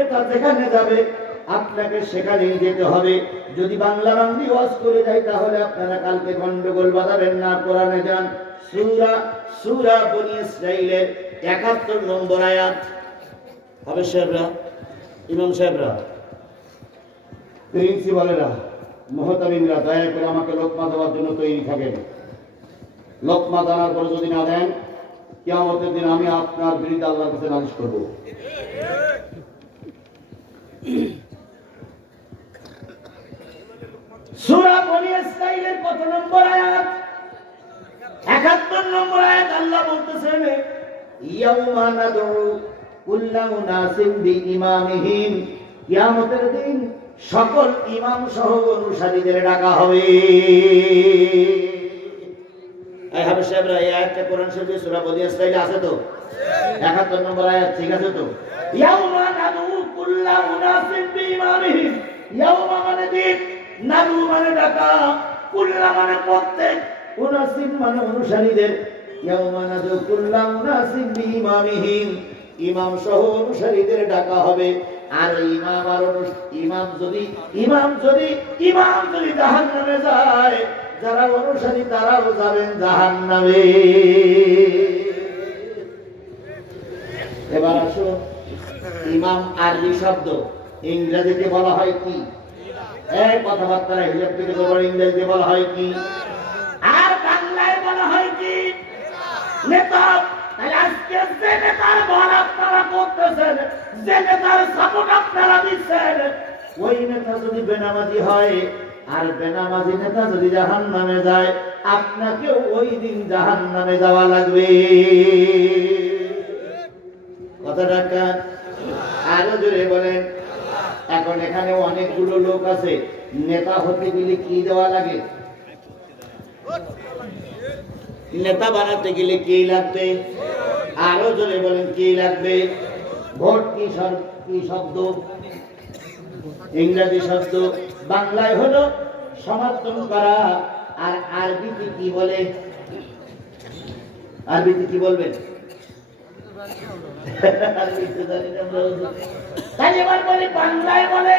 নেতা যেখানে যাবে আপনাকে সেখানেই যেতে হবে। যদি বাংলা বাংলি ওয়াজ করে যায় তাহলে আপনারা কালকে গন্ডগোল বাঁধাবেন না। কোরআনে যান, সূরা বনী ইসরাঈলের ৭১ নম্বর আয়াত। হবে সাহেবরা, ইমাম সাহেবরা, প্রিন্সিপালেরা, মুহতামিমরা দয়া করে আমাকে লোকমা দেওয়ার জন্য তৈরি থাকেন। লোকমা দানার পরে যদি না দেন, কিয়ামতের দিন আমি আপনার বিরুদ্ধে আল্লাহর কাছে নালিশ করব। সূরা বনী ইসরাঈলের কত নম্বর আয়াত? ৭১ নম্বর আয়াত। আল্লাহ বলতেছেন, ইয়াউমা নাদউ কুল্লা উনাসিন বিইমামিহিম, কিয়ামতের দিন সকল ইমাম সহ অনুসারীদের ডাকা হবে। এই হাফেজ সাহেবরা, এই আয়াতটা কোরআন শরীফে সূরা বনী ইসরাঈলে আছে তো? ৭১ নম্বর আয়াত, ঠিক আছে তো? ইয়াউমা নাদউ কুল্লা উনাসিন বিইমামিহিম, ইয়াউমা মানে দিন, নাদু মানে ডাকা, কুল্লা মানে প্রত্যেক, উনাসিন মানে অনুসারীদের। ইয়াউমা নাদউ কুল্লা উনাসিন বিইমামিহিম, ইমাম সহ অনুসারীদের ডাকা হবে। আর ইমাম যদি জাহান্নামে যায়, যারা অনুসারী তারাও যাবেন জাহান্নামে। এবার আসুন, ইমাম আরবি শব্দ, ইংরেজিতে বলা হয় কি? এই কথাবার্তা হিসাব থেকে বড়, ইংরেজিতে বলা হয় কি আর বাংলায় বলা হয় কি? নেতা। তাহলে আজকে যে নেতার বল আপনারা করতেছেন, যে নেতার সাপোর্ট আপনারা দিচ্ছেন, ওই নেতা যদি বেনামাজি হয় আর বেনামাজি নেতা যদি জাহান্নামে যায়, আপনাকেও ওই দিন জাহান্নামে যাওয়া লাগবে। কথাটা কার? আরো জোরে বলেন। এখন এখানে অনেকগুলো লোক আছে, নেতা হতে গেলে কি দেওয়া লাগে? নেতা বানাতে গেলে কি লাগবে? আরো জোরে বলেন, কি লাগবে? ভোট কি শব্দ? ইংরেজি শব্দ, বাংলায় হলো সমর্থন করা। আর আরবিতে কি বলে? আরবিতে কি বলবেন? বাংলায় বলে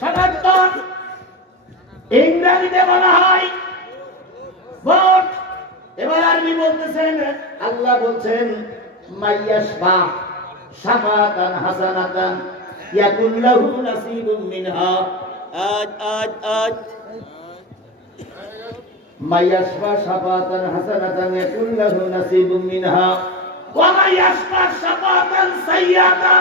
সমর্থন, ইংরেজিতে বলা হয় ভোট। এবার আরবি বলতেছেন, আল্লাহ বলছেন, মাইয়াশফা শাফাতান হাসানাতান ইয়াকুন লাহু নাসিবুম মিনহা। আজ মাইয়াশফা শাফাতান হাসানাতান ইয়াকুন লাহু নাসিবুম মিনহা ওয়া মাইয়াশফা শাফাতান সাইয়্যাতান